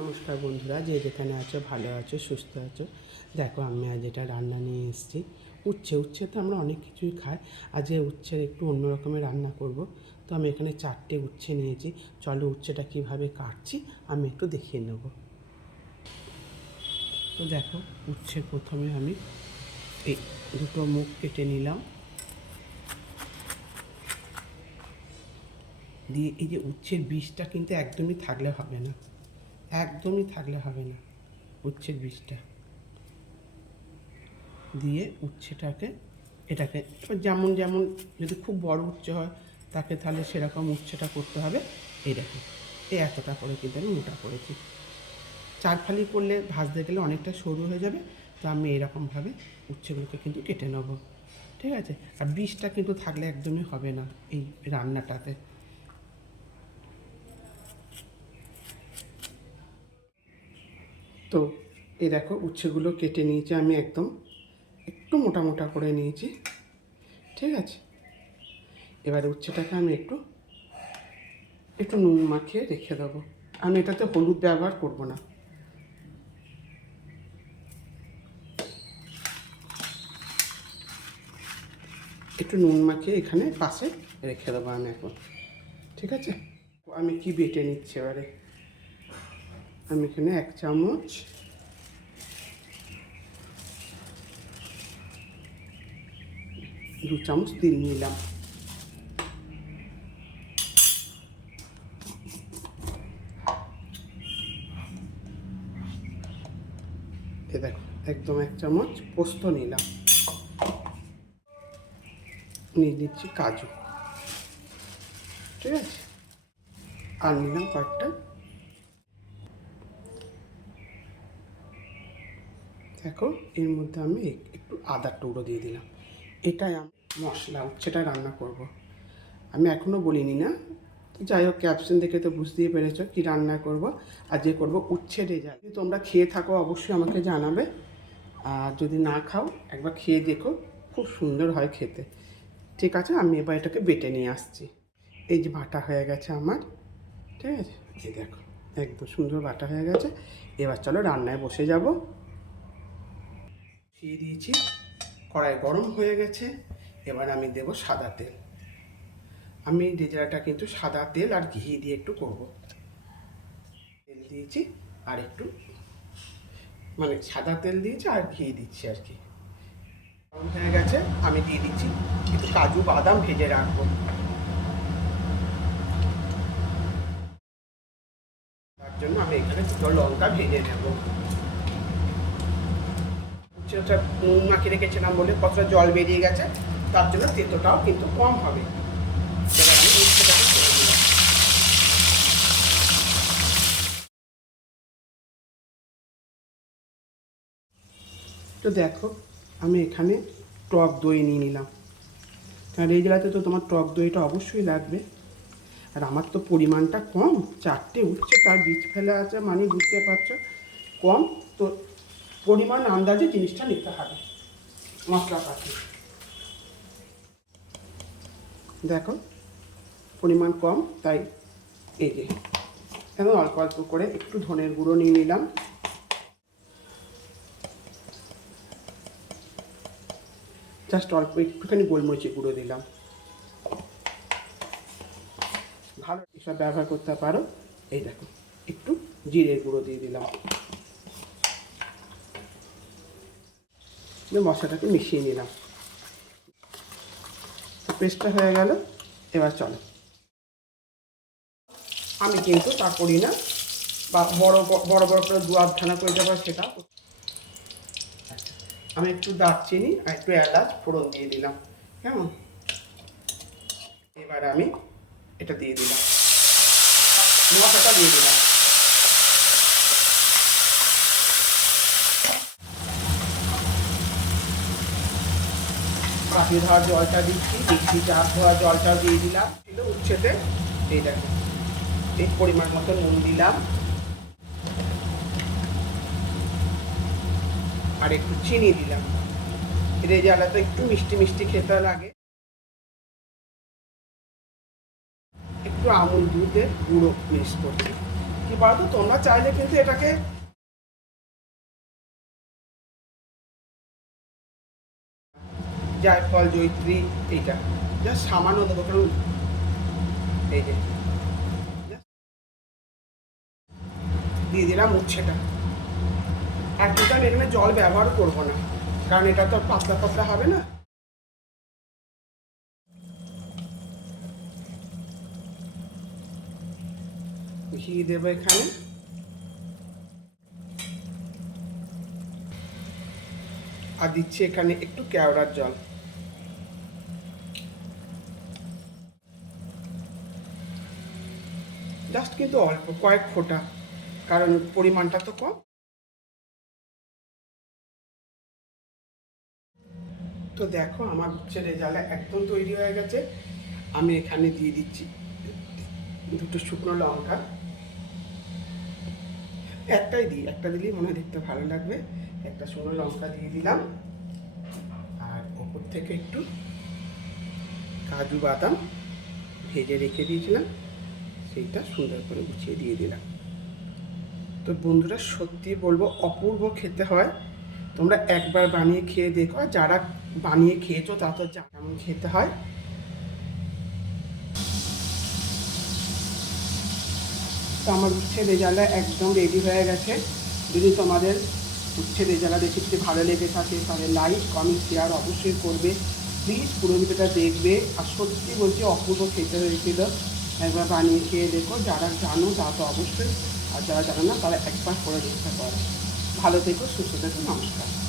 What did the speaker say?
নমস্কার বন্ধুরা, যে যেখানে আছো, ভালো আছো, সুস্থ আছো। দেখো, আমি আজ এটা রান্না নিয়ে এসেছি। উচ্ছে উচ্ছে তো আমরা অনেক কিছুই খাই। আজ উচ্ছের একটু অন্য রকমের রান্না করব। তো আমি এখানে চারটে উচ্ছে নিয়েছি। চলো উচ্ছেটা কীভাবে কাটছি, আমি একটু দেখিয়ে নেব। তো দেখো উচ্ছে প্রথমে আমি এই দুটো মুখ কেটে নিলাম। দিয়ে এই যে উচ্ছের বীজটা কিন্তু একদমই থাকলে হবে না। একদমই থাকলে হবে না উচ্ছের বীজটা। দিয়ে উচ্ছেটাকে এটাকে যেমন যেমন যদি খুব বড় উচ্ছে হয়, তাকে তাহলে সেরকম উচ্ছেটা করতে হবে, এই দেখো এই এতটা করে কিন্তু আমি মোটা করেছি। চার ফালি করলে ভাজতে গেলে অনেকটা সরু হয়ে যাবে, তো আমি এরকমভাবে উচ্ছেগুলোকে কিন্তু কেটে নেব। ঠিক আছে? আর বীজটা কিন্তু থাকলে একদমই হবে না এই রান্নাটাতে। তো এই দেখো উচ্ছেগুলো কেটে নিয়েছি, আমি একদম একটু মোটা মোটা করে নিয়েছি, ঠিক আছে? এবারে উচ্ছেটাকে আমি একটু একটু নুন মাখিয়ে রেখে দেবো। আমি এটাতে হলুদ ব্যবহার করব না। একটু নুন মাখিয়ে এখানে পাশে রেখে দেবো আমি এখন, ঠিক আছে? আমি কি বেটে নিচ্ছি এবারে? আমি এখানে এক চামচ দু চামচ তিল নিলাম। দেখো, একদম এক চামচ পোস্ত নিলাম। নিয়ে দিচ্ছি কাজু। ঠিক আছে? আর নিলাম কয়েকটা দেখো, এর মধ্যে আমি একটু আদার টুকরো দিয়ে দিলাম। এটাই আমি, মশলা উচ্ছেটা রান্না করব। আমি এখনও বলিনি না। যাই হোক ক্যাপশন দেখে তো বুঝতেই পেরেছ কি রান্না করব আর যে করব উচ্ছে রেজাল্ট যদি তোমরা খেয়ে থাকো, অবশ্যই আমাকে জানাবে। আর যদি না খাও, একবার খেয়ে দেখো, খুব সুন্দর হয় খেতে। ঠিক আছে, আমি এবার এটাকে বেটে নিয়ে আসছি। এই যে বাটা হয়ে গেছে আমার। ঠিক আছে? এই দেখো, একদম সুন্দর বাটা হয়ে গেছে। এবার চলো রান্নায় বসে যাব। দিয়ে দিয়েছি। কড়াই গরম হয়ে গেছে। এবার আমি দেব সাদা তেল। আমি রেজালাটা কিন্তু সাদা তেল আর ঘি দিয়ে একটু করব। তেল দিয়েছি আর একটু মানে সাদা তেল দিয়েছি আর ঘি দিচ্ছি আর কি। গরম হয়ে গেছে, আমি দিয়ে দিচ্ছি একটু কাজু বাদাম ভেজে রাখব। তার জন্য আমি এখানে দুটো লঙ্কা ভেজে নেব। উচ্ছেটা নুন মাখিয়ে রেখেছিলাম বলে কতটা জল বেরিয়ে গেছে, তার জন্য তেতোটাও কিন্তু কম হবে। তো দেখো, আমি এখানে টক দই নিয়ে নিলাম। কারণ এই জেলাতে তো তোমার টক দইটা অবশ্যই লাগবে। আর আমার তো পরিমাণটা কম, চারটে উঠছে তার বীজ ফেলে আছে মানে বুঝতে পারছ? কম, তো পরিমাণ আন্দাজে জিনিসটা নিতে হবে। মশলাপাতি দেখো, পরিমাণ কম, তাই এই যে। এখন অল্প অল্প করে একটু ধনের গুঁড়ো নিয়ে নিলাম। জাস্ট অল্প একটুখানি গোলমরিচের গুঁড়ো দিলাম। ভালো এসব ব্যবহার করতে পারো। এই দেখো, একটু জিরের গুঁড়ো দিয়ে দিলাম। মশলাটাকে মিশিয়ে নিলাম। পেস্টটা হয়ে গেল, এবার চলো। আমি কিন্তু তা করি না, বা বড় বড় বড় করে দু আধখানা করে দেবো সেটা। আমি একটু দারচিনি আর একটু এলাচ ফোড়ন দিয়ে দিলাম, কেমন? এবার আমি এটা দিয়ে দিলাম। মশলাটা দিয়ে দিলাম। কাঠি ধোয়া জলটা দিচ্ছি দিচ্ছি চাপ ধোয়া জলটা দিয়ে দিলাম। ছিল উচ্ছেতে এই পরিমাণ মতো নুন দিলাম। আর একটু চিনি দিলাম। রেজালা তো একটু মিষ্টি মিষ্টি খেতে লাগে। একটু আমুল দুধের গুঁড়ো মিক্স করছি। কি বলতো, তোমরা চাইলে কিন্তু এটাকে জায়ফল জৈত্রী এইটা। যা সামান্য দেবো, কারণ এই যে। দিয়ে দিলাম উচ্ছেটা। আর কিন্তু আমি এখানে জল ব্যবহার করব না, কারণ এটা তো পাতলা পাতলা হবে না। ঘি দেবো এখানে। আর দিচ্ছি এখানে একটু কেওড়ার জল। কিন্তু অল্প, কয়েক ফোঁটা। কারণ পরিমাণটা তো কম। তো দেখো, আমার উচ্ছে রেজালা একদম তৈরি হয়ে গেছে। আমি এখানে দিয়ে দিচ্ছি দুটো শুকনো লঙ্কা। একটাই দিই, একটা দিলেই মনে হয় দেখতে ভালো লাগবে। একটা শুকনো লঙ্কা দিয়ে দিলাম। আর ওপর থেকে একটু কাজু বাদাম ভেজে রেখে দিয়েছিলাম। সেইটা সুন্দর করে গুছিয়ে দিয়ে দিলাম। তো বন্ধুরা, সত্যি বলব, অপূর্ব খেতে হয়। তোমরা একবার বানিয়ে খেয়ে দেখো যারা বানিয়ে খেয়েছো তা তো কেমন খেতে হয়। তো আমার উচ্ছে রেজালা একদম রেডি হয়ে গেছে। যদি তোমাদের উচ্ছে রেজালা রেসিপিটি ভালো লেগে থাকে, তাহলে লাইক কমেন্ট শেয়ার অবশ্যই করবে। প্লিজ পুরো ভিডিওটা দেখবে। আর সত্যি বলছি, অপূর্ব খেতে হয়েছিল। একবার বানিয়ে খেয়ে দেখো, যারা জানো তারা তো অবশ্যই, আর যারা জানো না তারা একবার করে দেখতে পারে। ভালো থেকো, সুস্থ থেকো, নমস্কার।